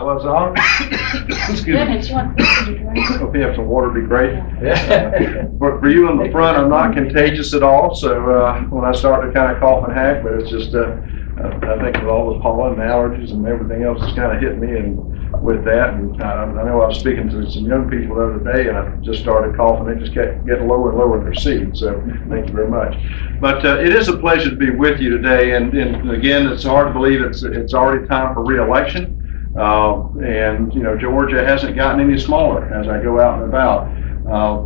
Well, it's an honor. Excuse me. Goodness, you want this to be great. If you have some water, it'd be great. But for you in the front, I'm not contagious at all. So when I start to kind of cough and hack, but it's just, I think with all the pollen and allergies and everything else that's kind of hit me, and with that, and I know I was speaking to some young people the other day, and I just started coughing. They just kept getting lower and lower in their seat. So thank you very much. But it is a pleasure to be with you today. And again, it's hard to believe it's already time for re-election. And you know, Georgia hasn't gotten any smaller as I go out and about.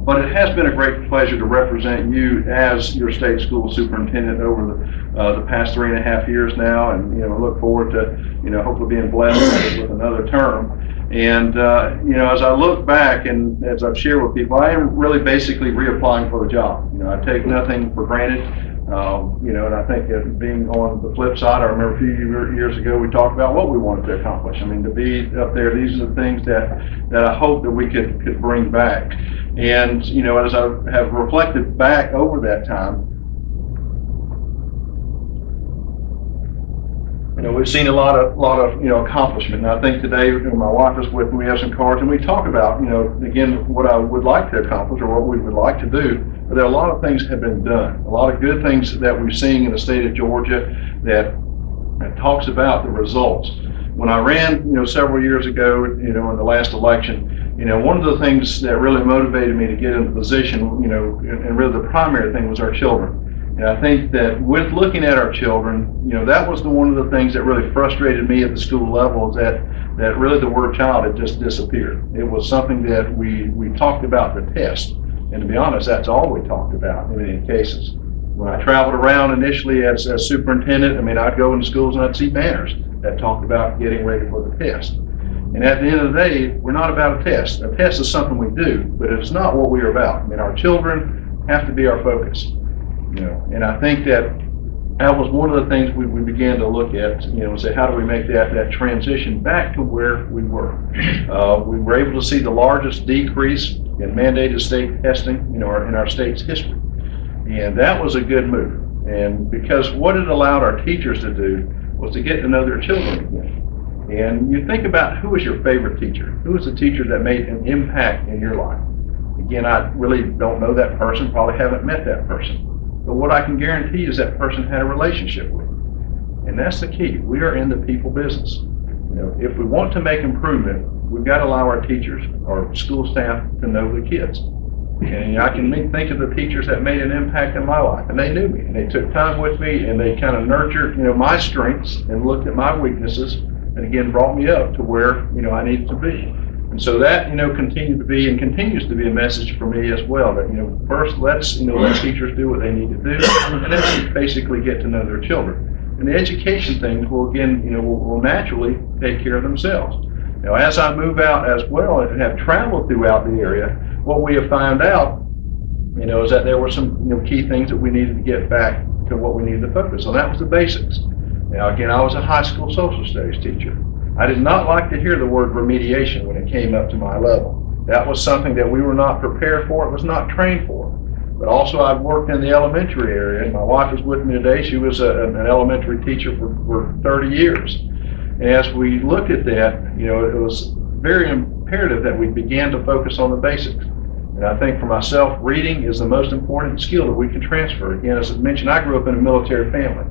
But it has been a great pleasure to represent you as your state school superintendent over the past 3.5 years now, and you know, look forward to, you know, hopefully being blessed with another term. And you know, as I look back and as I've shared with people, I am really basically reapplying for the job. You know, I take nothing for granted. You know, and I think that being on the flip side, I remember a few years ago we talked about what we wanted to accomplish. I mean, to be up there, these are the things that I hope that we could bring back. And you know, as I have reflected back over that time, you know, we've seen a lot of you know, accomplishment. And I think today, you know, my wife is with me, we have some cards, and we talk about, you know, again, what I would like to accomplish or what we would like to do. But there are a lot of things that have been done, a lot of good things that we've seen in the state of Georgia that talks about the results. When I ran, you know, several years ago, you know, in the last election, you know, one of the things that really motivated me to get into the position, you know, and really the primary thing was our children. And I think that with looking at our children, you know, that was one of the things that really frustrated me at the school level, is that really the word child had just disappeared. It was something that we talked about the test. And to be honest, that's all we talked about in many cases. When I traveled around initially as superintendent, I mean, I'd go into schools and I'd see banners that talked about getting ready for the test. And at the end of the day, we're not about a test. A test is something we do, but it's not what we are about. I mean, our children have to be our focus. You know, and I think that was one of the things we began to look at, you know, and say, how do we make that transition back to where we were? We were able to see the largest decrease in mandated state testing, you know, in our state's history. And that was a good move. And because what it allowed our teachers to do was to get to know their children again. And you think about, who was your favorite teacher? Who was the teacher that made an impact in your life? Again, I really don't know that person, probably haven't met that person. But what I can guarantee is that person had a relationship with you. And that's the key. We are in the people business. You know, if we want to make improvement, we've got to allow our teachers, our school staff, to know the kids. And I can think of the teachers that made an impact in my life, and they knew me, and they took time with me, and they kind of nurtured, you know, my strengths and looked at my weaknesses, and again brought me up to where, you know, I needed to be. And so that, you know, continued to be and continues to be a message for me as well, that, you know, first let's, you know, let teachers do what they need to do, and then basically get to know their children. And the education things will, again, you know, will naturally take care of themselves. Now, as I move out as well and have traveled throughout the area, what we have found out, you know, is that there were some, you know, key things that we needed to get back to what we needed to focus on. That was the basics. Now, again, I was a high school social studies teacher. I did not like to hear the word remediation when it came up to my level. That was something that we were not prepared for, it was not trained for. But also I've worked in the elementary area, and my wife is with me today. She was an elementary teacher for 30 years. And as we looked at that, you know, it was very imperative that we began to focus on the basics. And I think for myself, reading is the most important skill that we can transfer. Again, as I mentioned, I grew up in a military family.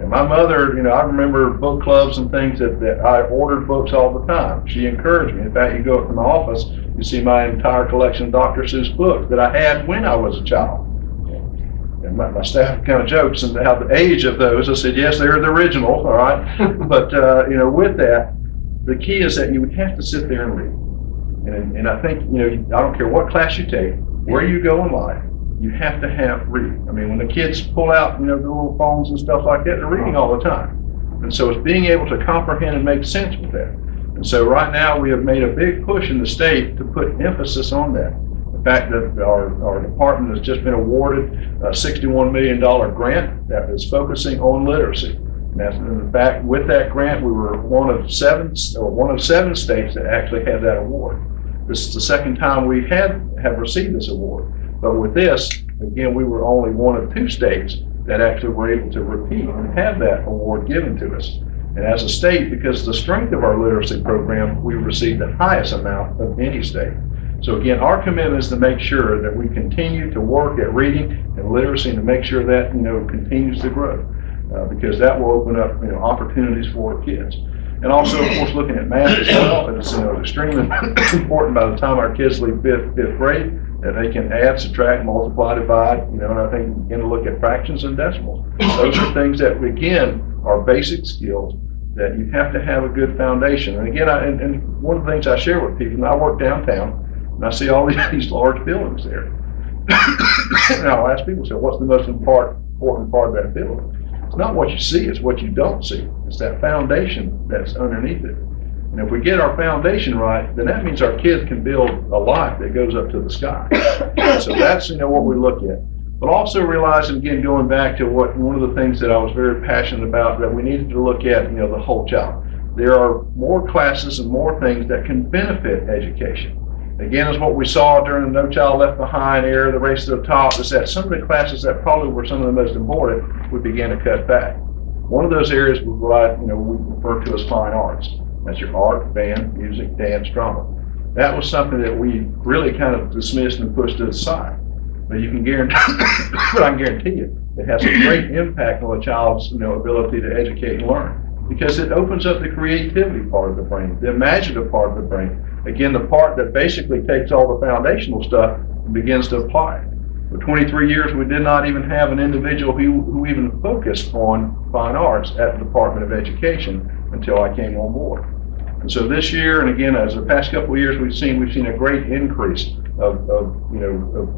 And my mother, you know, I remember book clubs and things that I ordered books all the time. She encouraged me. In fact, you go up to my office, you see my entire collection of Dr. Seuss books that I had when I was a child. And my staff kind of jokes about the age of those. I said, yes, they're the original, all right? But, you know, with that, the key is that you would have to sit there and read. And I think, you know, I don't care what class you take, where you go in life, you have to have reading. I mean, when the kids pull out, you know, the little phones and stuff like that, they're reading all the time. And so it's being able to comprehend and make sense with that. And so right now we have made a big push in the state to put emphasis on that. The fact that our department has just been awarded a $61 million grant that is focusing on literacy. And that's, in fact, with that grant, we were one of seven states that actually had that award. This is the second time we have received this award. But with this, again, we were only one of 2 states that actually were able to repeat and have that award given to us. And as a state, because of the strength of our literacy program, we received the highest amount of any state. So again, our commitment is to make sure that we continue to work at reading and literacy and to make sure that, continues to grow, because that will open up, opportunities for our kids. And also, of course, looking at math as well, it's extremely important by the time our kids leave fifth grade, that they can add, subtract, multiply, divide, and I think begin to look at fractions and decimals. Those are things that, again, are basic skills that you have to have a good foundation. And again, and one of the things I share with people, and I work downtown, and I see all these large buildings there. And I'll ask people, so what's the most important part of that building? It's not what you see, it's what you don't see. It's that foundation that's underneath it. And if we get our foundation right, then that means our kids can build a life that goes up to the sky. So that's, what we look at. But also realizing, again, going back to one of the things that I was very passionate about, that we needed to look at, the whole child. There are more classes and more things that can benefit education. Again, is what we saw during the No Child Left Behind era, the race to the top, is that some of the classes that probably were some of the most important, we began to cut back. One of those areas was what we refer to as fine arts. That's your art, band, music, dance, drama. That was something that we really kind of dismissed and pushed to the side. But you can guarantee, but I can guarantee you, it has a great impact on a child's ability to educate and learn, because it opens up the creativity part of the brain, the imaginative part of the brain. Again, the part that basically takes all the foundational stuff and begins to apply it. For 23 years, we did not even have an individual who even focused on fine arts at the Department of Education until I came on board. And so this year, and again, as the past couple of years, we've seen a great increase of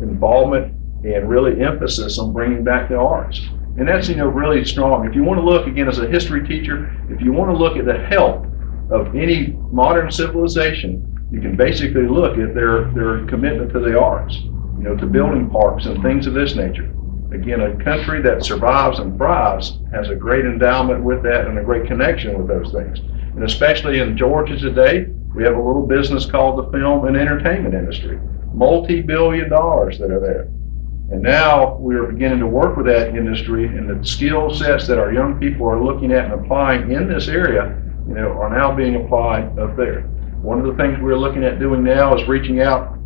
involvement and really emphasis on bringing back the arts. And that's, really strong. If you want to look, again, as a history teacher, if you want to look at the health of any modern civilization, you can basically look at their commitment to the arts, to building parks and things of this nature. Again, a country that survives and thrives has a great endowment with that and a great connection with those things. And especially in Georgia today, we have a little business called the film and entertainment industry, multi-billion dollars that are there. And now we are beginning to work with that industry, and the skill sets that our young people are looking at and applying in this area, are now being applied up there. One of the things we're looking at doing now is reaching out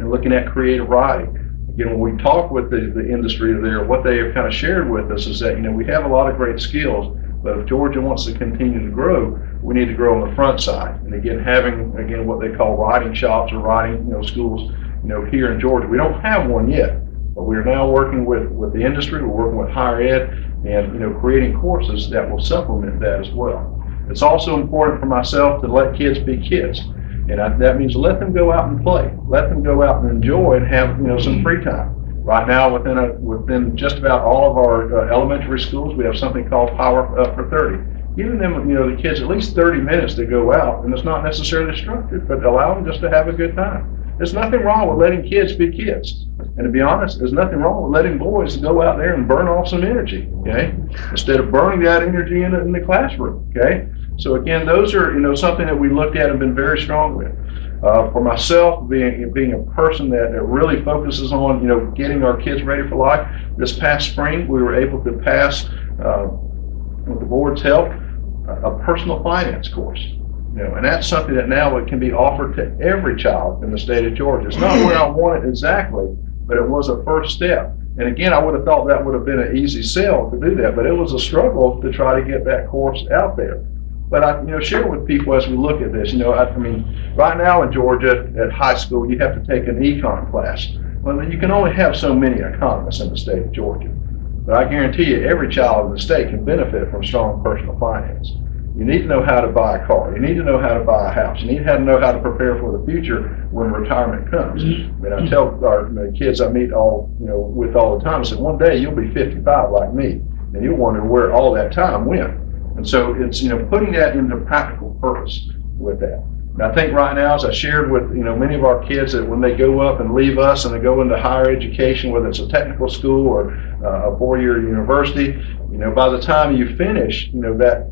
and looking at creative writing. Again, when we talk with the industry there, what they have kind of shared with us is that, we have a lot of great skills, but if Georgia wants to continue to grow, we need to grow on the front side. And again, having, what they call writing shops or writing, schools, here in Georgia. We don't have one yet, but we are now working with the industry, we're working with higher ed, and, creating courses that will supplement that as well. It's also important for myself to let kids be kids. And that means let them go out and play. Let them go out and enjoy and have, some free time. Right now, within just about all of our elementary schools, we have something called Power Up for 30. Giving them, the kids at least 30 minutes to go out, and it's not necessarily structured, but allow them just to have a good time. There's nothing wrong with letting kids be kids. And to be honest, there's nothing wrong with letting boys go out there and burn off some energy, okay? Instead of burning that energy in the classroom, okay? So again, those are, something that we looked at and been very strong with. For myself, being a person that really focuses on, getting our kids ready for life, this past spring, we were able to pass, with the board's help, a personal finance course. And that's something that now it can be offered to every child in the state of Georgia. It's not where I want it exactly, but it was a first step. And again, I would have thought that would have been an easy sell to do that, but it was a struggle to try to get that course out there. But I, share with people as we look at this, right now in Georgia at high school, you have to take an econ class. Well, you can only have so many economists in the state of Georgia. But I guarantee you, every child in the state can benefit from strong personal finance. You need to know how to buy a car. You need to know how to buy a house. You need to know how to prepare for the future when retirement comes. I tell our kids I meet with all the time, I said, one day you'll be 55 like me, and you'll wonder where all that time went. And so it's, putting that into practical purpose with that. And I think right now, as I shared with, many of our kids, that when they go up and leave us and they go into higher education, whether it's a technical school or a 4-year university, by the time you finish, that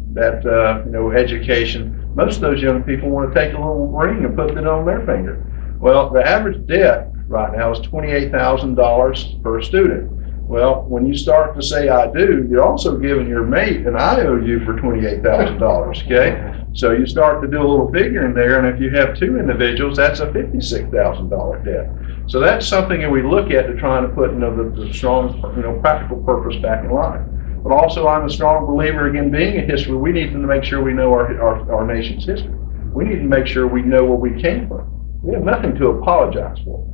education, most of those young people want to take a little ring and put it on their finger. Well, the average debt right now is $28,000 per student. Well, when you start to say I do, you're also giving your mate an IOU for $28,000, okay? So you start to do a little figuring there, and if you have two individuals, that's a $56,000 debt. So that's something that we look at to try to put, the strong, practical purpose back in line. But also, I'm a strong believer, again, being a history, we need to make sure we know our nation's history. We need to make sure we know where we came from. We have nothing to apologize for.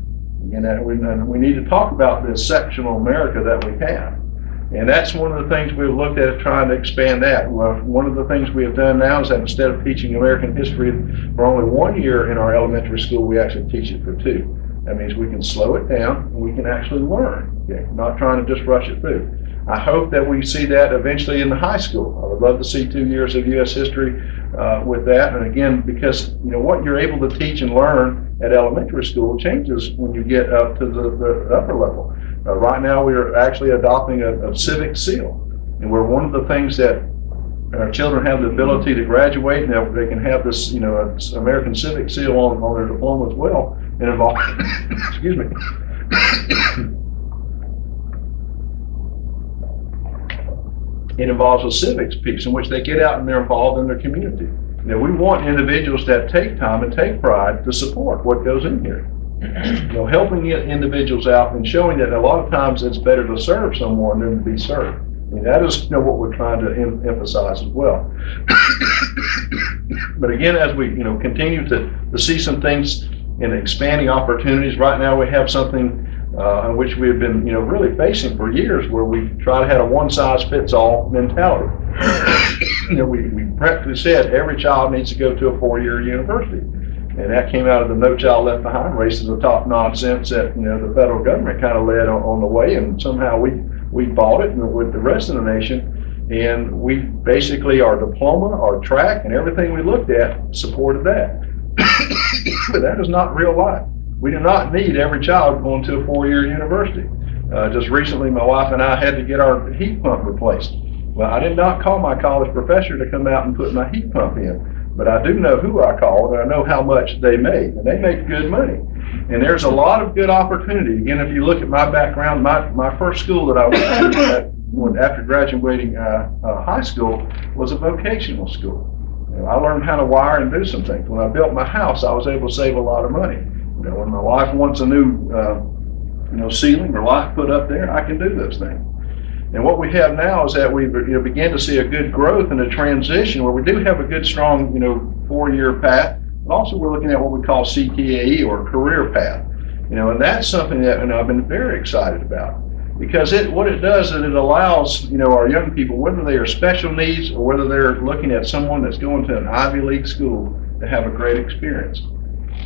And we need to talk about the exceptional America that we have. And that's one of the things we've looked at, trying to expand that. Well, one of the things we have done now is that instead of teaching American history for only 1 year in our elementary school, we actually teach it for 2. That means we can slow it down and we can actually learn, okay? Not trying to just rush it through. I hope that we see that eventually in the high school. I would love to see 2 years of U.S. history with that. And again, because what you're able to teach and learn at elementary school changes when you get up to the upper level. Right now, we are actually adopting a civic seal, and where one of the things that our children have the ability to graduate, and they can have this, American civic seal on their diploma as well. It involves, excuse me. It involves a civics piece in which they get out and they're involved in their community. We want individuals that take time and take pride to support what goes in here. Helping individuals out and showing that a lot of times it's better to serve someone than to be served. That is what we're trying to emphasize as well. But again, as we continue to see some things in expanding opportunities, right now we have something in which we have been really facing for years, where we try to have a one-size-fits-all mentality. We practically said every child needs to go to a 4-year university. And that came out of the No Child Left Behind race as a top nonsense that the federal government kind of led on the way, and somehow we bought it with the rest of the nation, and we basically, our diploma, our track, and everything we looked at supported that. But that is not real life. We do not need every child going to a 4-year university. Just recently, my wife and I had to get our heat pump replaced. Well, I did not call my college professor to come out and put my heat pump in, but I do know who I called, and I know how much they make, and they make good money. And there's a lot of good opportunity. Again, if you look at my background, my first school that I went to after graduating high school was a vocational school. I learned how to wire and do some things. When I built my house, I was able to save a lot of money. When my wife wants a new ceiling or light put up there, I can do those things. And what we have now is that we began to see a good growth and a transition where we do have a good, strong, 4-year path. And also we're looking at what we call CTAE, or career path. And that's something that I've been very excited about, because what it does is it allows, our young people, whether they are special needs or whether they're looking at someone that's going to an Ivy League school, to have a great experience.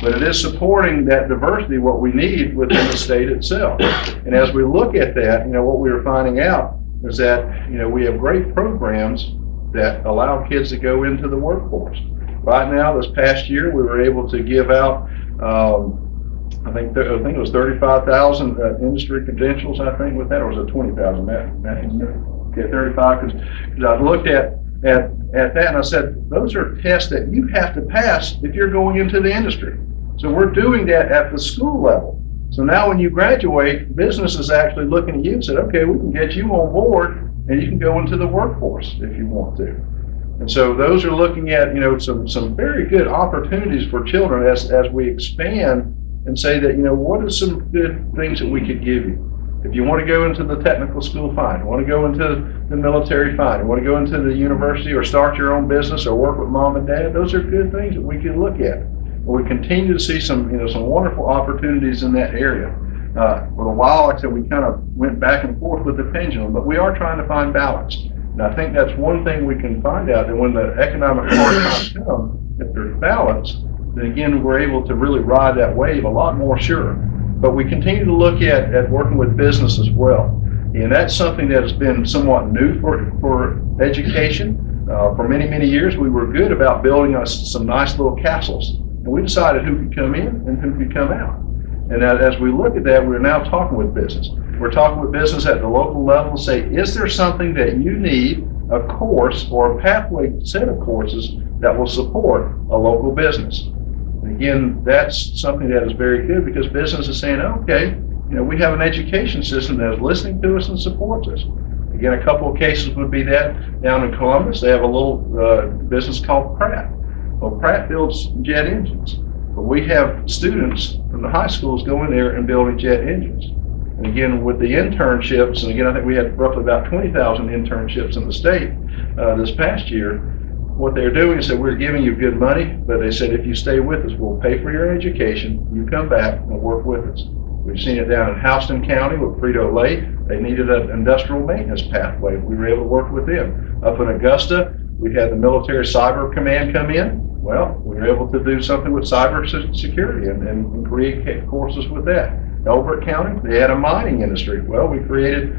But it is supporting that diversity, what we need within the state itself. And as we look at that, what we are finding out is that, we have great programs that allow kids to go into the workforce. Right now, this past year, we were able to give out, I think it was 35,000 industry credentials, I think, with that, or was it 20,000? Yeah, 35, because I looked at that and I said, those are tests that you have to pass if you're going into the industry. So we're doing that at the school level. So now when you graduate, business is actually looking at you and said, okay, we can get you on board and you can go into the workforce if you want to. And so those are looking at, some very good opportunities for children as we expand and say that, what are some good things that we could give you? If you want to go into the technical school, fine. You want to go into the military, fine. You want to go into the university or start your own business or work with mom and dad, those are good things that we can look at. We continue to see some wonderful opportunities in that area. For a while, like I said, we kind of went back and forth with the pendulum, but we are trying to find balance. And I think that's one thing we can find out, that when the economic hard times come, if there's balance, then again, we're able to really ride that wave a lot more sure. But we continue to look at working with business as well. And that's something that has been somewhat new for education. For many, many years, we were good about building us some nice little castles. And we decided who could come in and who could come out. And as we look at that, we're now talking with business. We're talking with business at the local level to say, is there something that you need, a course or a pathway set of courses that will support a local business? And again, that's something that is very good, because business is saying, okay, we have an education system that is listening to us and supports us. Again, a couple of cases would be that down in Columbus, they have a little business called Pratt. Well, Pratt builds jet engines, but we have students from the high schools go in there and building jet engines. And again, with the internships, and again, I think we had roughly about 20,000 internships in the state this past year. What they're doing is that we're giving you good money, but they said if you stay with us, we'll pay for your education, you come back and work with us. We've seen it down in Houston County with Frito-Lay. They needed an industrial maintenance pathway. We were able to work with them. Up in Augusta, we had the Military Cyber Command come in. Well, we were able to do something with cyber security and create courses with that. Elbert County, they had a mining industry. Well, we created,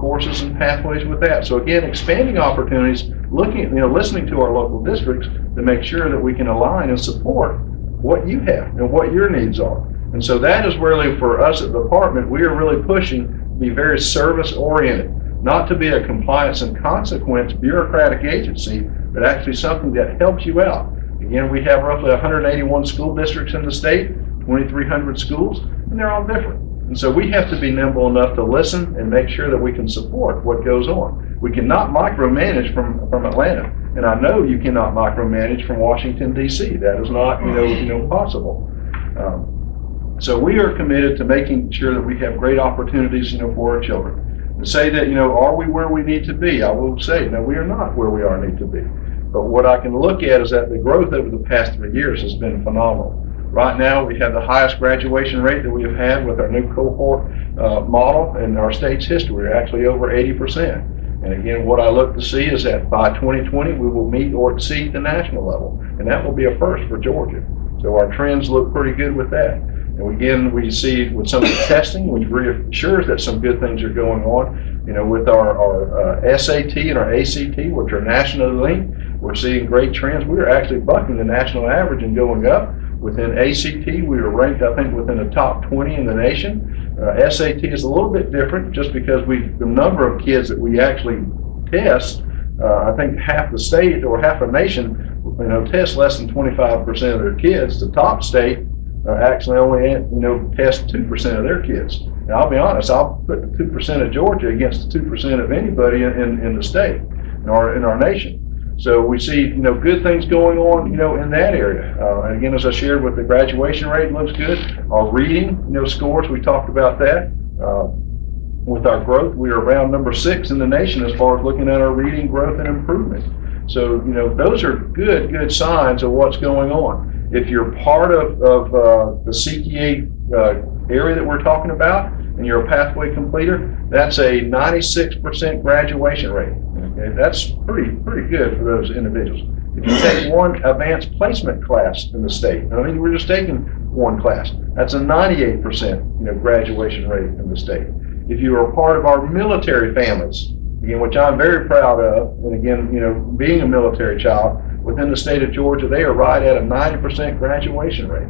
courses and pathways with that. So again, expanding opportunities, looking at, listening to our local districts to make sure that we can align and support what you have and what your needs are. And so that is really, for us at the department, we are really pushing to be very service oriented, not to be a compliance and consequence bureaucratic agency, but actually something that helps you out. Again, we have roughly 181 school districts in the state, 2,300 schools, and they're all different. And so we have to be nimble enough to listen and make sure that we can support what goes on. We cannot micromanage from Atlanta, and I know you cannot micromanage from Washington, D.C. That is not, possible. So we are committed to making sure that we have great opportunities, for our children. To say that, are we where we need to be? I will say, no, we are not where we need to be. But what I can look at is that the growth over the past 3 years has been phenomenal. Right now, we have the highest graduation rate that we have had with our new cohort model in our state's history. We're actually over 80%. And again, what I look to see is that by 2020, we will meet or exceed the national level. And that will be a first for Georgia. So our trends look pretty good with that. And again, we see with some of the testing, which reassures that some good things are going on. With our SAT and our ACT, which are nationally linked, we're seeing great trends. We are actually bucking the national average and going up. Within ACT, we were ranked, I think, within the top 20 in the nation. SAT is a little bit different just because the number of kids that we actually test, I think half the state or half a nation, test less than 25% of their kids. The top state actually only, test 2% of their kids. Now, I'll be honest, I'll put the 2% of Georgia against the 2% of anybody in the state or in our nation. So we see, good things going on, in that area. And again, as I shared with the graduation rate, looks good. Our reading, scores, we talked about that. With our growth, we are around number 6 in the nation as far as looking at our reading growth and improvement. So, those are good signs of what's going on. If you're part of the CTA area that we're talking about, and you're a pathway completer, that's a 96% graduation rate. Okay, that's pretty good for those individuals. If you take one advanced placement class in the state, we're just taking one class, that's a 98% graduation rate in the state. If you are a part of our military families, again, which I'm very proud of, and again, being a military child, within the state of Georgia, they are right at a 90% graduation rate.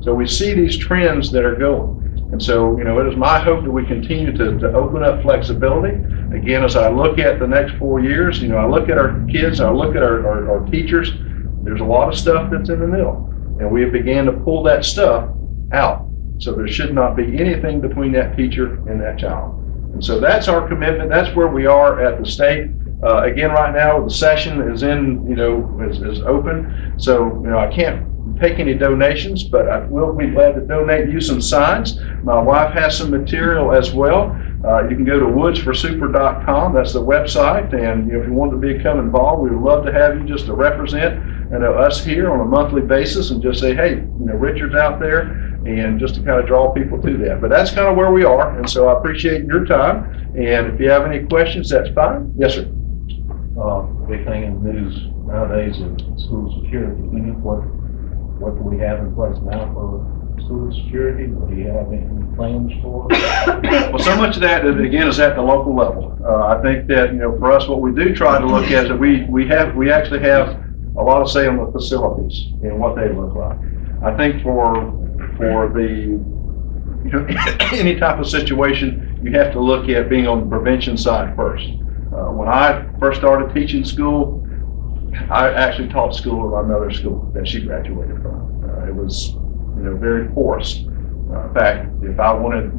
So we see these trends that are going. And so, it is my hope that we continue to open up flexibility. Again, as I look at the next 4 years, I look at our kids, I look at our teachers, there's a lot of stuff that's in the middle. And we have began to pull that stuff out. So there should not be anything between that teacher and that child. And so that's our commitment. That's where we are at the state. Again, right now, the session is is open. So, I can't take any donations, but I will be glad to donate you some signs. My wife has some material as well. You can go to woodsforsuper.com. That's the website. And if you want to become involved, we would love to have you just to represent us here on a monthly basis and just say, hey, Richard's out there, and just to kind of draw people to that. But that's kind of where we are. And so I appreciate your time. And if you have any questions, that's fine. Yes, sir. Big thing in the news nowadays is school security. What do we have in place now for school security? What do you have any plans for? Well, so much of that, again, is at the local level. I think that, for us, what we do try to look at is that we actually have a lot of say on the facilities and what they look like. I think for the, any type of situation, you have to look at being on the prevention side first. When I first started teaching school, I actually taught school at another school that she graduated from. It was, very porous. In fact, if I wanted,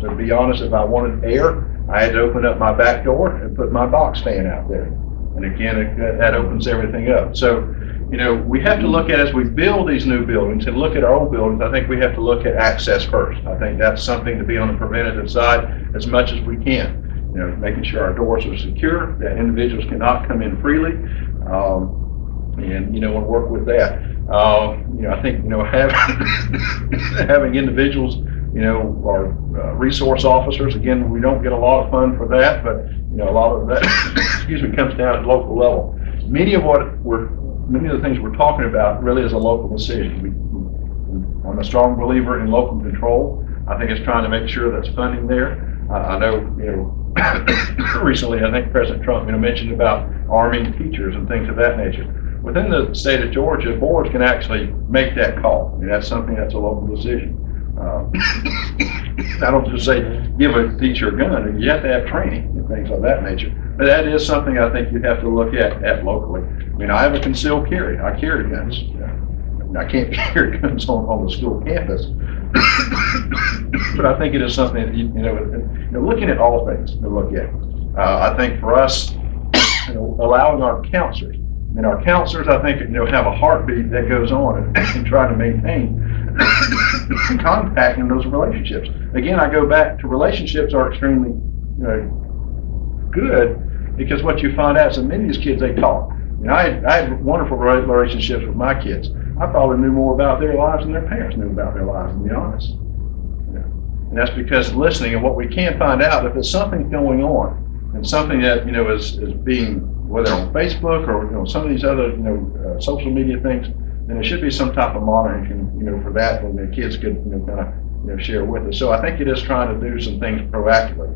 to be honest, if I wanted air, I had to open up my back door and put my box fan out there. And again, that opens everything up. So, we have to look at, as we build these new buildings and look at our old buildings, I think we have to look at access first. I think that's something to be on the preventative side as much as we can. Making sure our doors are secure, that individuals cannot come in freely, and, we'll work with that. I think, having individuals, our resource officers, again, we don't get a lot of fund for that, but, a lot of that, comes down at local level. Many of the things we're talking about really is a local decision. I'm a strong believer in local control. I think it's trying to make sure that's funding there. I know, recently, I think President Trump, mentioned about arming teachers and things of that nature. Within the state of Georgia, boards can actually make that call. That's something that's a local decision. I don't just say give a teacher a gun. You have to have training and things of that nature. But that is something I think you have to look at locally. I have a concealed carry. I carry guns. I can't carry guns on the school campus. But I think it is something that, looking at all things to look at. I think for us, allowing our counselors, our counselors, I think, have a heartbeat that goes on and try to maintain contact in those relationships. Again, I go back to relationships are extremely good, because what you find out is that many of these kids, they talk. I had wonderful relationships with my kids. I probably knew more about their lives than their parents knew about their lives, to be honest. And that's because of listening. And what we can find out, if there's something going on and something that is being, whether on Facebook or some of these other social media things, then there should be some type of monitoring for that, and the kids could kind of share with us. So I think it is trying to do some things proactively.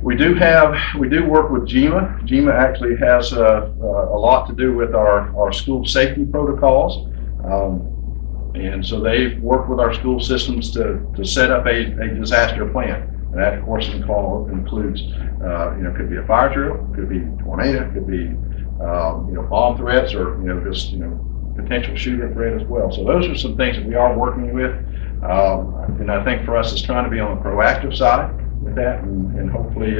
We do work with GEMA. GEMA actually has a lot to do with our school safety protocols. And so they work with our school systems to set up a disaster plan. And that, of course, includes, could be a fire drill, could be tornado, could be, bomb threats, or, just, potential shooter threat as well. So those are some things that we are working with. And I think for us, it's trying to be on the proactive side with that, and hopefully,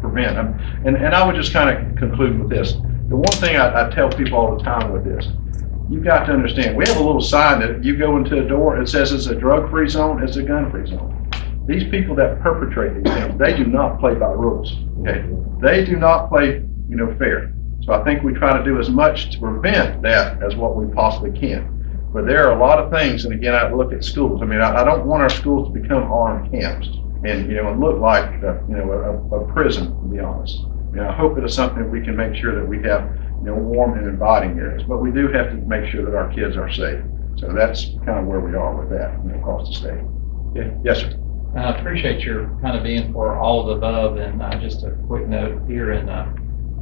prevent them. And I would just kind of conclude with this. The one thing I tell people all the time with this, you've got to understand, we have a little sign that you go into a door, it says it's a drug-free zone, it's a gun-free zone. These people that perpetrate these things, they do not play by rules, okay? They do not play, fair. So I think we try to do as much to prevent that as what we possibly can. But there are a lot of things, and again, I look at schools. I don't want our schools to become armed camps and, and look like, a prison, to be honest. I hope it is something that we can make sure that we have, warm and inviting areas, but we do have to make sure that our kids are safe. So that's kind of where we are with that, across the state. Yeah. Yes, sir. I appreciate your kind of being for all of the above, and just a quick note here in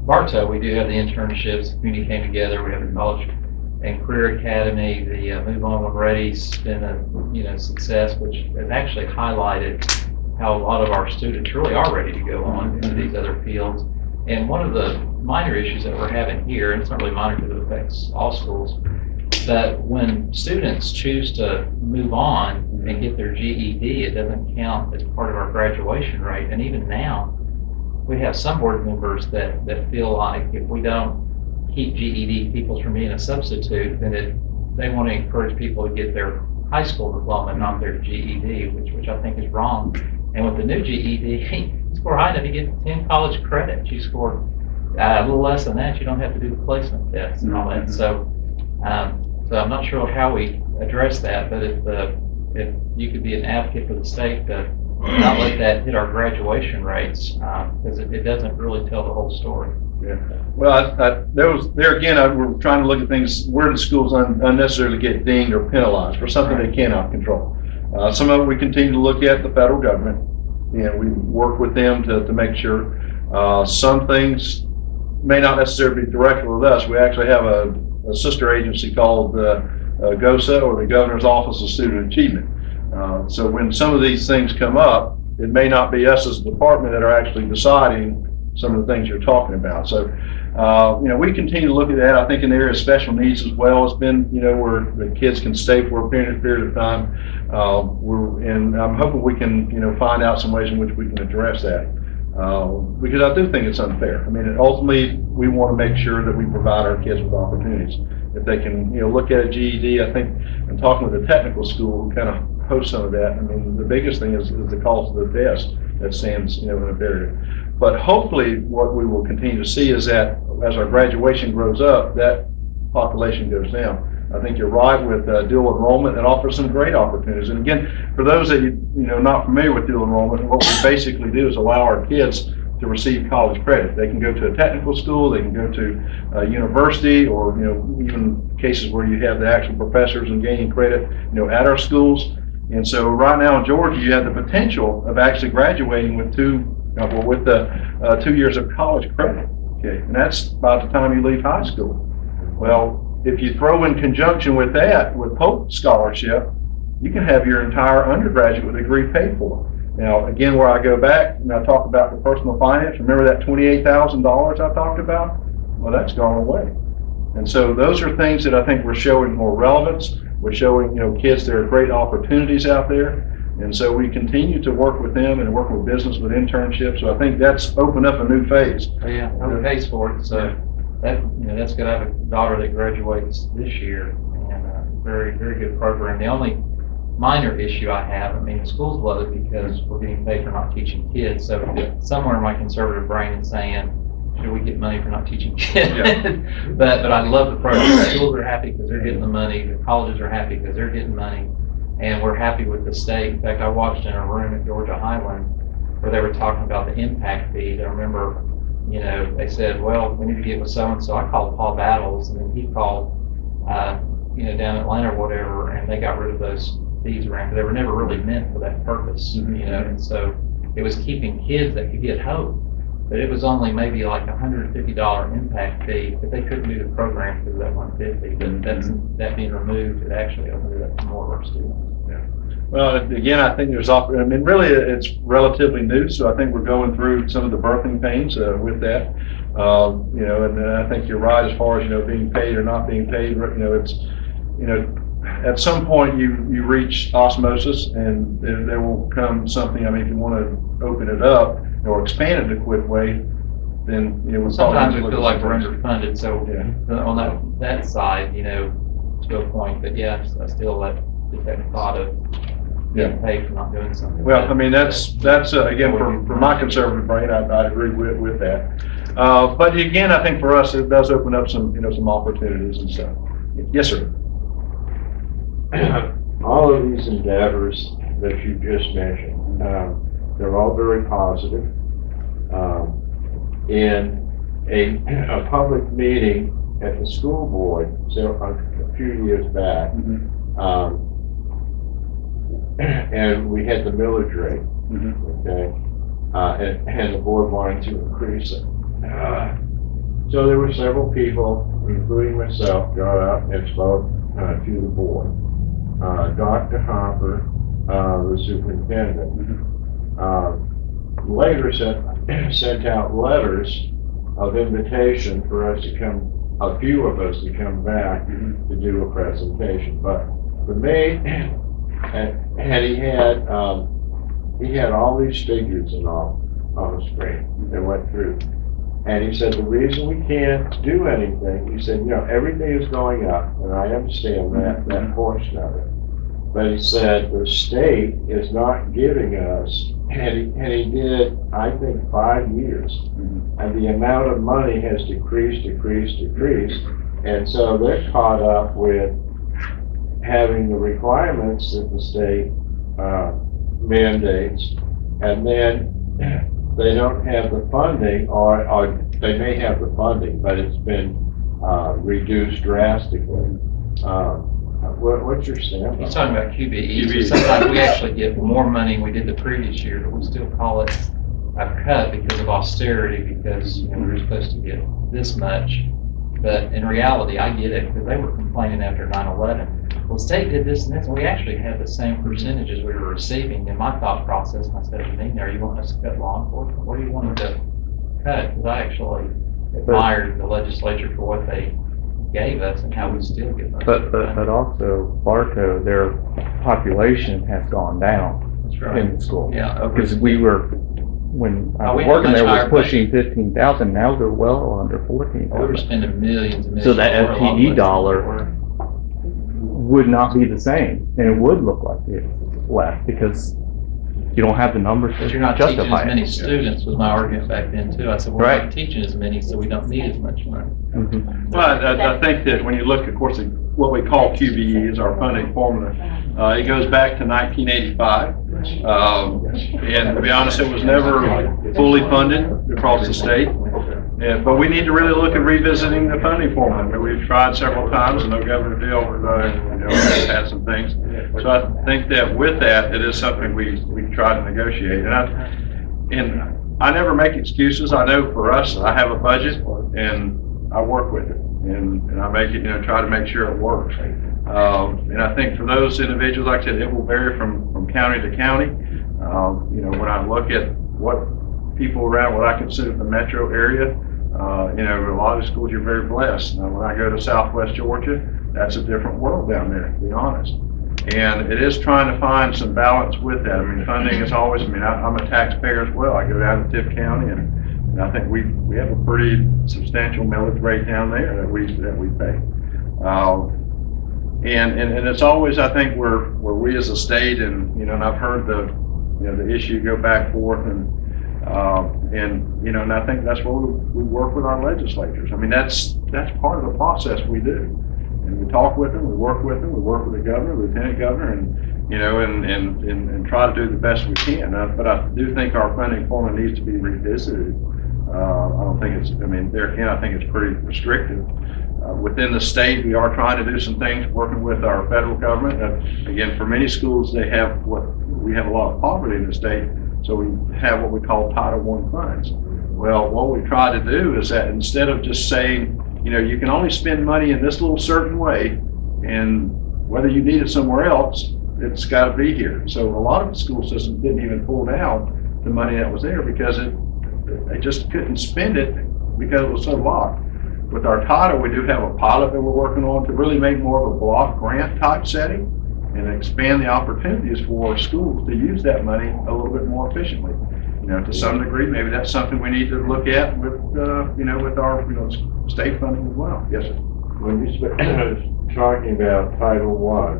Bartow, we do have the internships. The community came together. We have the College and Career Academy. The Move On with Ready's been a success, which has actually highlighted how a lot of our students really are ready to go on into these other fields. And one of the minor issues that we're having here, and it's not really minor because it affects all schools, that when students choose to move on and get their GED, it doesn't count as part of our graduation rate. And even now, we have some board members that feel like if we don't keep GED people from being a substitute, then they want to encourage people to get their high school diploma, not their GED, which I think is wrong. And with the new GED, you score high enough, you get 10 college credits. You score a little less than that, you don't have to do the placement tests and all that. So I'm not sure how we address that, but if you could be an advocate for the state to not let that hit our graduation rates, because it doesn't really tell the whole story. Yeah. Well, there again, we're trying to look at things where the schools unnecessarily get dinged or penalized for something they cannot control. Some of it we continue to look at the federal government, and we work with them to make sure some things may not necessarily be directly with us. We actually have a sister agency called GOSA, or the Governor's Office of Student Achievement. So when some of these things come up, it may not be us as a department that are actually deciding some of the things you're talking about. So We continue to look at that. I think in the area of special needs as well, it's been, where the kids can stay for a period of time. And I'm hoping we can, find out some ways in which we can address that. Because I do think it's unfair. I mean, ultimately, we want to make sure that we provide our kids with opportunities. If they can, look at a GED, I think, and talking with the technical school who kind of host some of that, I mean, the biggest thing is the cost of the test that stands, in a barrier. But hopefully, what we will continue to see is that as our graduation grows up, that population goes down. I think you're right with dual enrollment. That offers some great opportunities. And again, for those that not familiar with dual enrollment, what we basically do is allow our kids to receive college credit. They can go to a technical school, they can go to a university, or even cases where you have the actual professors and gaining credit, at our schools. And so right now in Georgia, you have the potential of actually graduating with 2 years of college credit. Okay, and that's by the time you leave high school. Well, if you throw in conjunction with that, with Pope Scholarship, you can have your entire undergraduate degree paid for. Now, again, where I go back and I talk about the personal finance, remember that $28,000 I talked about? Well, that's gone away. And so those are things that I think we're showing more relevance. We're showing, kids there are great opportunities out there. And so we continue to work with them and work with business with internships. So I think that's opened up a new phase. Oh, yeah, no pays for it. So that's good. I have a daughter that graduates this year, and very, very good program. The only minor issue I have, the schools love it because we're getting paid for not teaching kids. So somewhere in my conservative brain is saying, should we get money for not teaching kids? Yeah. but I love the program. The schools are happy because they're getting the money. The colleges are happy because they're getting money. And we're happy with the state. In fact, I watched in a room at Georgia Highland where they were talking about the impact fees. I remember, they said, well, we need to get with so-and-so. I called Paul Battles, and then he called, down in Atlanta or whatever, and they got rid of those fees around. They were never really meant for that purpose, and so it was keeping kids that could get hope. But it was only maybe like $150 impact fee, but they couldn't do the program because of that $150. But that being removed, it actually opened it up to more of our students. Yeah. Well, again, I think really it's relatively new, so I think we're going through some of the birthing pains with that. And I think you're right as far as being paid or not being paid. It's at some point you reach osmosis, and there will come something. If you want to open it up or expand it in a quick way, then sometimes we feel like we're underfunded. So on that side, to a point. But yeah, I still like that thought of getting paid for not doing something. Well, that's again for my conservative brain, I agree with that. But again, I think for us it does open up some some opportunities and stuff. Yes, sir. All of these endeavors that you just mentioned, they're all very positive. In a public meeting at the school board a few years back, and we had the millage rate, okay, and the board wanted to increase it. So there were several people, including myself, got up and spoke to the board. Dr. Hopper, the superintendent, later sent out letters of invitation for us to come, a few of us to come back to do a presentation. But for me, and he had all these figures and all on the screen that went through. And he said, the reason we can't do anything, he said, everything is going up, and I understand that portion of it. But he said, the state is not giving us, and he did, I think, 5 years. And the amount of money has decreased. And so they're caught up with having the requirements that the state mandates, and then they don't have the funding, or they may have the funding, but it's been reduced drastically. What's your stand? He's talking about QBE. So sometimes we actually get more money than we did the previous year, but we still call it a cut because of austerity, because we were supposed to get this much. But in reality, I get it, because they were complaining after 9/11. Well, the state did this and this, and we actually had the same percentages we were receiving. In my thought process, and I said to me, are you wanting us to cut law enforcement? What do you want to cut? Because I actually admired the legislature for what they gave us and how we still get money. But also Bartow, their population has gone down That's right. in the school. Yeah, over- Because we were, when I Oh, we was had working there, much was higher pushing 15,000, now they're well under 14,000. we were spending millions and millions. So that more, a lot FTE less dollar- than we were. Would not be the same, and it would look like it's less, because you don't have the numbers But to you're not teaching justify as many it. students was my argument back then too. I said, we're Right. not teaching as many, so we don't need as much money. Mhm. Well, I think that when you look, of course, at what we call QBE is our funding formula. It goes back to 1985. And to be honest, it was never fully funded across the state. But we need to really look at revisiting the funding formula. I mean, we've tried several times. I know Governor Deal, has had some things. So I think that with that, it is something we try to negotiate. And I never make excuses. I know for us, I have a budget and I work with it. And I make it, try to make sure it works. And I think for those individuals, like I said, it will vary from county to county. When I look at what people around what I consider the metro area, a lot of schools you're very blessed. Now, when I go to Southwest Georgia, that's a different world down there, to be honest. And it is trying to find some balance with that. I mean, funding is always, I'm a taxpayer as well. I go down to Tift County and I think we have a pretty substantial millage rate down there that we pay. And it's always, I think, where we as a state and I've heard the issue go back and forth and I think that's where we work with our legislators. I mean, that's part of the process we do. And we talk with them, we work with them, we work with the governor, lieutenant governor, and try to do the best we can. But I do think our funding formula needs to be revisited. I don't think there again, I think it's pretty restrictive. Within the state, we are trying to do some things, working with our federal government. Again, for many schools, we have a lot of poverty in the state, so we have what we call Title I funds. Well, what we try to do is that instead of just saying, you can only spend money in this little certain way, and whether you need it somewhere else, it's got to be here. So a lot of the school systems didn't even pull down the money that was there because they just couldn't spend it because it was so locked. With our title, we do have a pilot that we're working on to really make more of a block grant type setting and expand the opportunities for schools to use that money a little bit more efficiently. To some degree, maybe that's something we need to look at with, with our, state funding as well. Yes, sir. When you talking about Title I,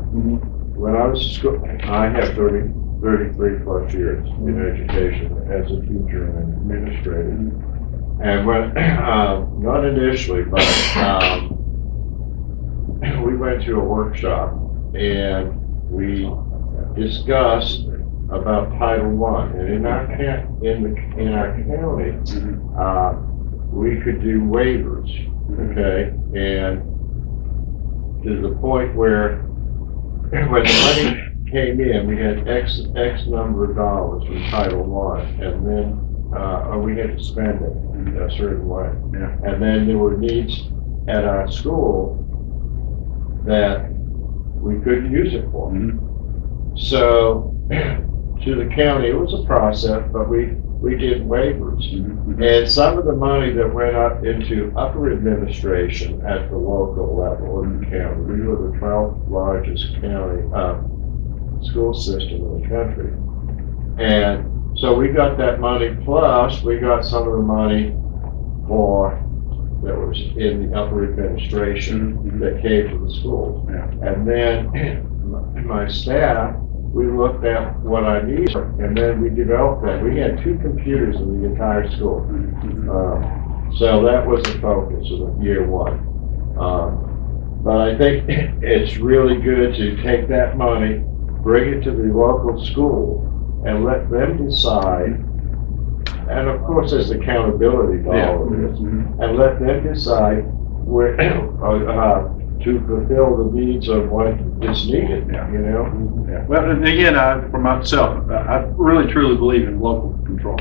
when I was in school, I have 33 plus years in education as a teacher and administrator. And when, not initially, but we went to a workshop and we discussed about Title I. And in our county, we could do waivers, okay? And to the point where when the money came in, we had X number of dollars from Title I, and then we had to spend it in a certain way. Yeah. And then there were needs at our school that we couldn't use it for. So to the county, it was a process, but we did waivers. And some of the money that went up into upper administration at the local level in the county, we were the 12th largest county school system in the country. And so we got that money, plus we got some of the money that was in the upper administration that came to the schools. Yeah. And then my staff, we looked at what I needed, and then we developed that. We had 2 computers in the entire school. So that was the focus of year 1. But I think it's really good to take that money, bring it to the local school, and let them decide, and of course there's accountability to all of this, and let them decide where to fulfill the needs of what is needed, Yeah. Well, and again, for myself, I really truly believe in local control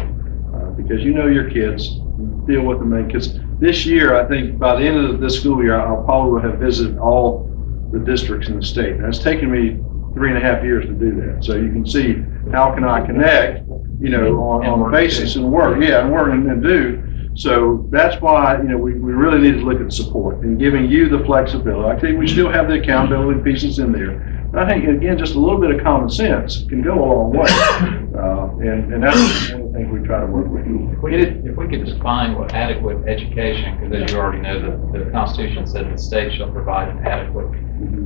because your kids, deal with them. Because this year, I think by the end of this school year, I'll probably have visited all the districts in the state. And it's taken me 3.5 years to do that. So you can see how can I connect, on a basis and work, and do. So that's why, we really need to look at support and giving you the flexibility. I think we still have the accountability pieces in there. But I think, again, just a little bit of common sense can go a long way. And that's one of the things we try to work with. If we could define what adequate education, because as you already know, the Constitution said the state shall provide an adequate.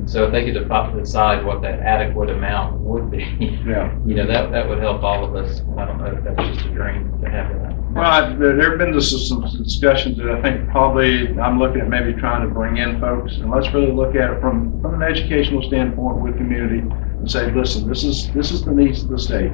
So if they could decide what that adequate amount would be, Yeah. that would help all of us. I don't know if that's just a dream to have that. Well, there have been some discussions that I think probably I'm looking at maybe trying to bring in folks, and let's really look at it from an educational standpoint with community and say, listen, this is the needs of the state.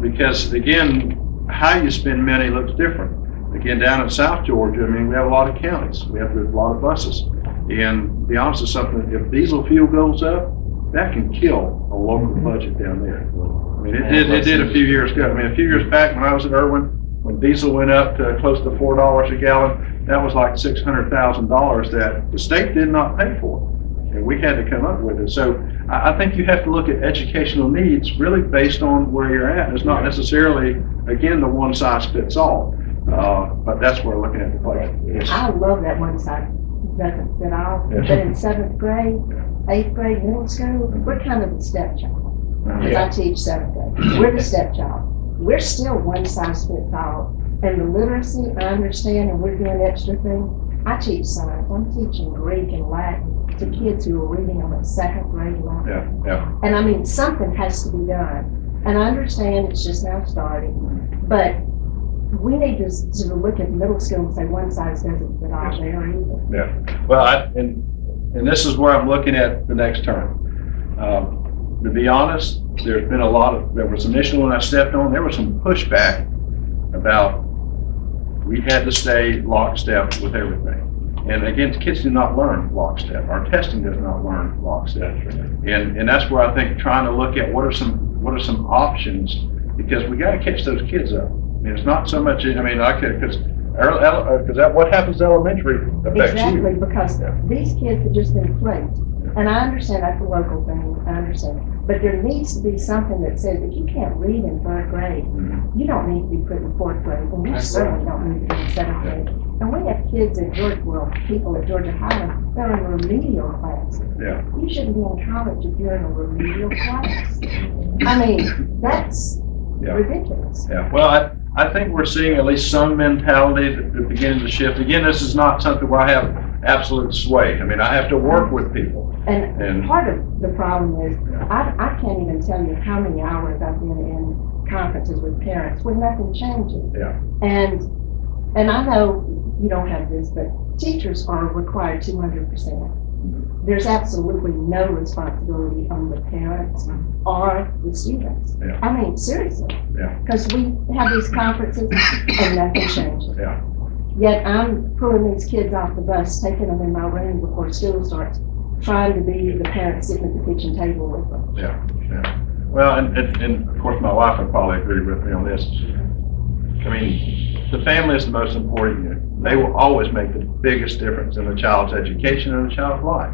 Because again, how you spend money looks different. Again, down in South Georgia, we have a lot of counties, we have a lot of buses. And to be honest with something, if diesel fuel goes up, that can kill a local budget down there. It did a few years ago. A few years back when I was at Irwin, when diesel went up to close to $4 a gallon, that was like $600,000 that the state did not pay for. And we had to come up with it. So I think you have to look at educational needs really based on where you're at. It's not necessarily, again, the one size fits all. But that's where we're looking at the place. I love that one size doesn't fit all. Yes. But in 7th grade, 8th grade, middle school, we're kind of the stepchild. Because I teach 7th grade. We're the stepchild. We're still one size fits all. And the literacy, I understand, and we're doing extra things. I teach science. I'm teaching Greek and Latin to kids who are reading them at 2nd grade level. Yeah. And something has to be done. And I understand it's just now starting, but we need to look at middle school and say one size doesn't fit all there either. Yeah. Well, and this is where I'm looking at the next term. To be honest, there's been there was initially when I stepped on, there was some pushback about we had to stay lockstep with everything. And again, kids do not learn lockstep. Our testing does not learn lockstep. And that's where I think trying to look at what are some options, because we got to catch those kids up. It's not so much, because what happens to elementary affects you. Exactly, because these kids have just been placed. And I understand that's a local thing, I understand. But there needs to be something that says if you can't read in 3rd grade, you don't need to be put in 4th grade, and you certainly don't need to be in 7th grade. And we have kids at people at Georgia Highland, they're in remedial classes. Yeah. You shouldn't be in college if you're in a remedial class. That's ridiculous. Yeah. Well, I think we're seeing at least some mentality that beginning to shift. Again, this is not something where I have absolute sway. I have to work with people. And part of the problem is, I can't even tell you how many hours I've been in conferences with parents where nothing changes. Yeah. And I know you don't have this, but teachers are required 200%. There's absolutely no responsibility on the parents or the students. Yeah. Seriously. Yeah. Because we have these conferences and nothing changes. Yeah. Yet I'm pulling these kids off the bus, taking them in my room before school starts, trying to be the parent sitting at the kitchen table with them. Yeah. Well, and of course my wife would probably agree with me on this. The family is the most important unit. They will always make the biggest difference in a child's education and a child's life.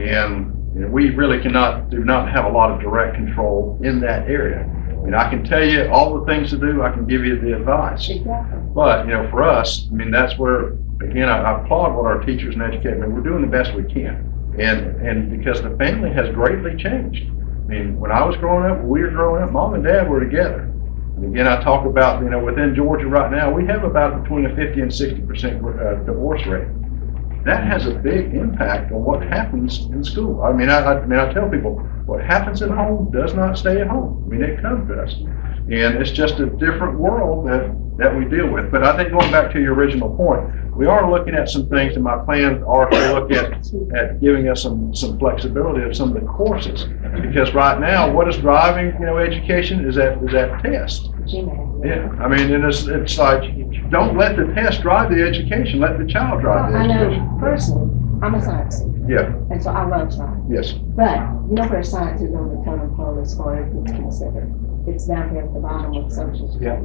And we really do not have a lot of direct control in that area. I can tell you all the things to do, I can give you the advice. Exactly. But, for us, that's where, again, I applaud what our teachers and educators, we're doing the best we can. And because the family has greatly changed. When I was growing up, when we were growing up, mom and dad were together. And again, I talk about, within Georgia right now, we have about between a 50 and 60% divorce rate. That has a big impact on what happens in school. I tell people, what happens at home does not stay at home. It comes to us. And it's just a different world that we deal with. But I think going back to your original point, we are looking at some things, and my plans are to look at giving us some flexibility of some of the courses. Because right now, what is driving, education is that test. Yeah, and it's like, don't let the test drive the education, let the child drive the education. I know, personally, I'm a science teacher. Yeah. And so I love science. Yes. But where science is on the totem pole as far as it's considered? It's down here at the bottom of social studies. Yeah.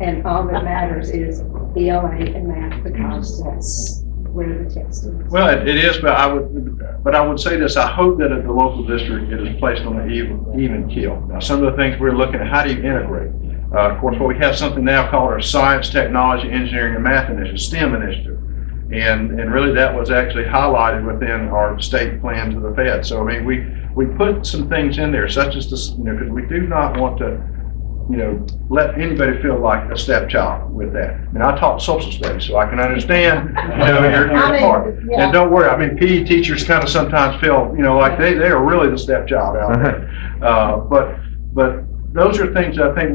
And all that matters is ELA and math, because that's where the test is. Well, it is, but I would say this, I hope that at the local district it is placed on an even keel. Now, some of the things we're looking at, how do you integrate? Of course, we have something now called our Science, Technology, Engineering, and Math Initiative, STEM initiative. And really that was actually highlighted within our state plan to the Fed. So, I mean, we put some things in there such as this, because we do not want to, let anybody feel like a stepchild with that. I mean, I taught social studies, so I can understand, your part. Yeah. And don't worry, I mean, PE teachers kind of sometimes feel, like they are really the stepchild out there. But those are things that I think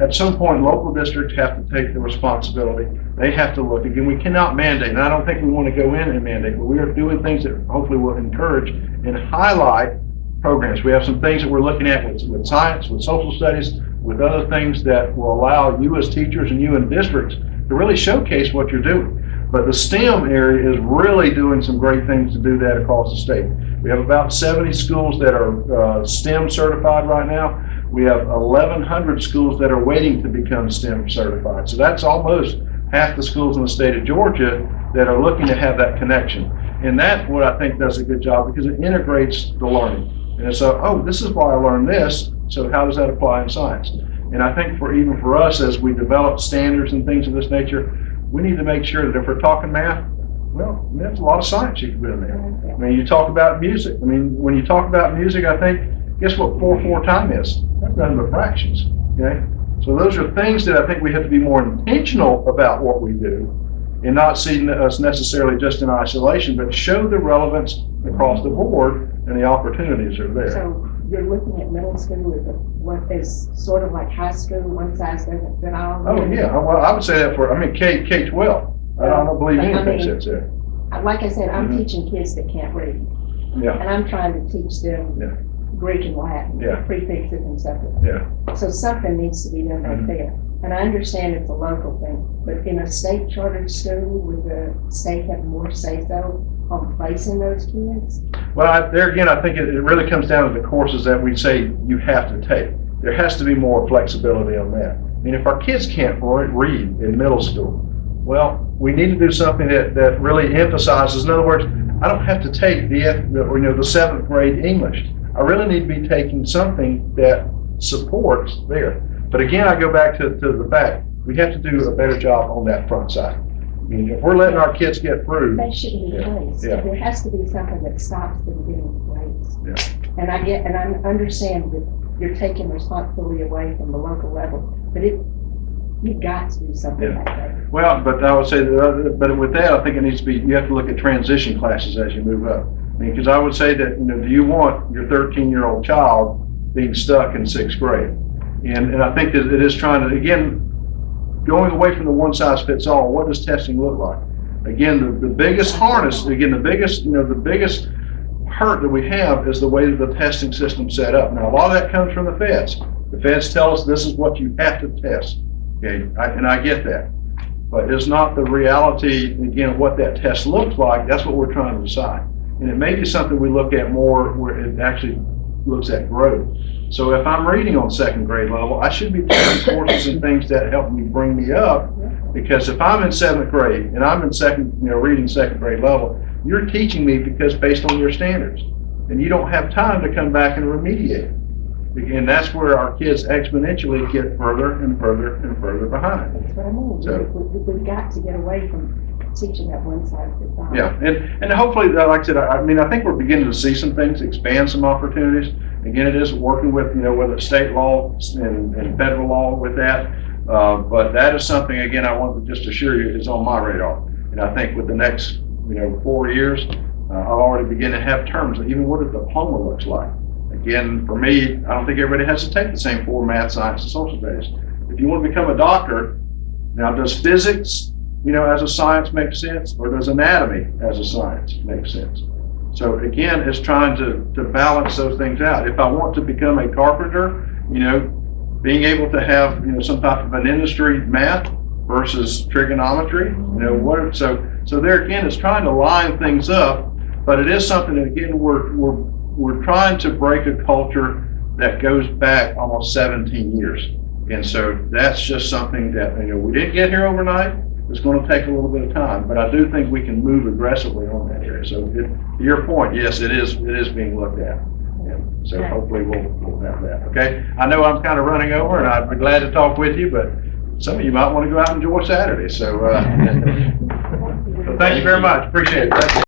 at some point, local districts have to take the responsibility. They have to look. Again, we cannot mandate, and I don't think we want to go in and mandate, but we are doing things that hopefully will encourage and highlight programs. We have some things that we're looking at with science, with social studies, with other things that will allow you as teachers and you in districts to really showcase what you're doing. But the STEM area is really doing some great things to do that across the state. We have about 70 schools that are STEM certified right now. We have 1,100 schools that are waiting to become STEM certified. So that's almost half the schools in the state of Georgia that are looking to have that connection. And that's what I think does a good job, because it integrates the learning. And so, oh, this is why I learned this, so how does that apply in science? And I think even for us, as we develop standards and things of this nature, we need to make sure that if we're talking math, well, there's a lot of science you can put in there. I mean, you talk about music. I mean, when you talk about music, I think, guess what 4/4 time is? That's nothing but fractions, okay? So those are things that I think we have to be more intentional about what we do, and not see us necessarily just in isolation, but show the relevance across the board and the opportunities are there. So you're looking at middle school with what is sort of like high school, one size doesn't fit all? Oh, yeah, well, I would say that K-12. I don't believe anything says there. Like I said, I'm Mhm. teaching kids that can't read. Yeah, And I'm trying to teach them Yeah. Greek and Latin, Yeah. prefixes and stuff like that. yeah, So something needs to be done right Mhm. there. And I understand it's a local thing, but in a state chartered school, would the state have more say-so on placing those kids? well, there again, I think it really comes down to the courses that we say you have to take. There has to be more flexibility on that. I mean, if our kids can't read in middle school, well, we need to do something that really emphasizes, in other words, I don't have to take the 7th grade English. I really need to be taking something that supports there. But again, I go back to the fact, we have to do a better job on that front side. I mean, if we're letting our kids get through, They shouldn't be placed. Yeah. There has to be something that stops them getting placed. Yeah. And I understand that you're taking responsibility away from the local level, but you've got to do something Yeah. like that. well, but I would say but with that, I think it needs to be, you have to look at transition classes as you move up. I mean, because I would say that, do you want your 13-year-old child being stuck in 6th grade? And I think that it is trying to, again, going away from the one size fits all, what does testing look like? Again, the biggest harness, again, the biggest hurt that we have is the way that the testing system's set up. Now, a lot of that comes from the feds. The feds tell us this is what you have to test, okay? And I get that. But it's not the reality, again, what that test looks like. That's what we're trying to decide. And it may be something we look at more where it actually looks at growth. So if I'm reading on 2nd grade level, I should be taking courses and things that help me bring me up. Because if I'm in 7th grade and I'm in reading 2nd grade level, you're teaching me because based on your standards. And you don't have time to come back and remediate. And that's where our kids exponentially get further and further and further behind. That's what I mean. So- We've got to get away from teaching that one size fits all. Yeah, and hopefully, like I said, I mean, I think we're beginning to see some things, expand some opportunities. Again, it is working with, whether it's state law and federal law with that. But that is something, again, I want to just assure you is on my radar. And I think with the next, 4 years, I'll already begin to have terms, even what a diploma looks like. Again, for me, I don't think everybody has to take the same 4 math, science, and social studies. If you want to become a doctor, now does physics, as a science make sense, or does anatomy as a science make sense? So again, it's trying to balance those things out. If I want to become a carpenter, being able to have, some type of an industry math versus trigonometry, so there again, it's trying to line things up, but it is something that again, we're trying to break a culture that goes back almost 17 years. And so that's just something that, we didn't get here overnight. It's going to take a little bit of time, but I do think we can move aggressively on that area. So to your point, yes, it is being looked at. Yeah. So hopefully we'll have that, okay? I know I'm kind of running over, and I'd be glad to talk with you, but some of you might want to go out and enjoy Saturday, so, so thank you very much, appreciate it. Thank you.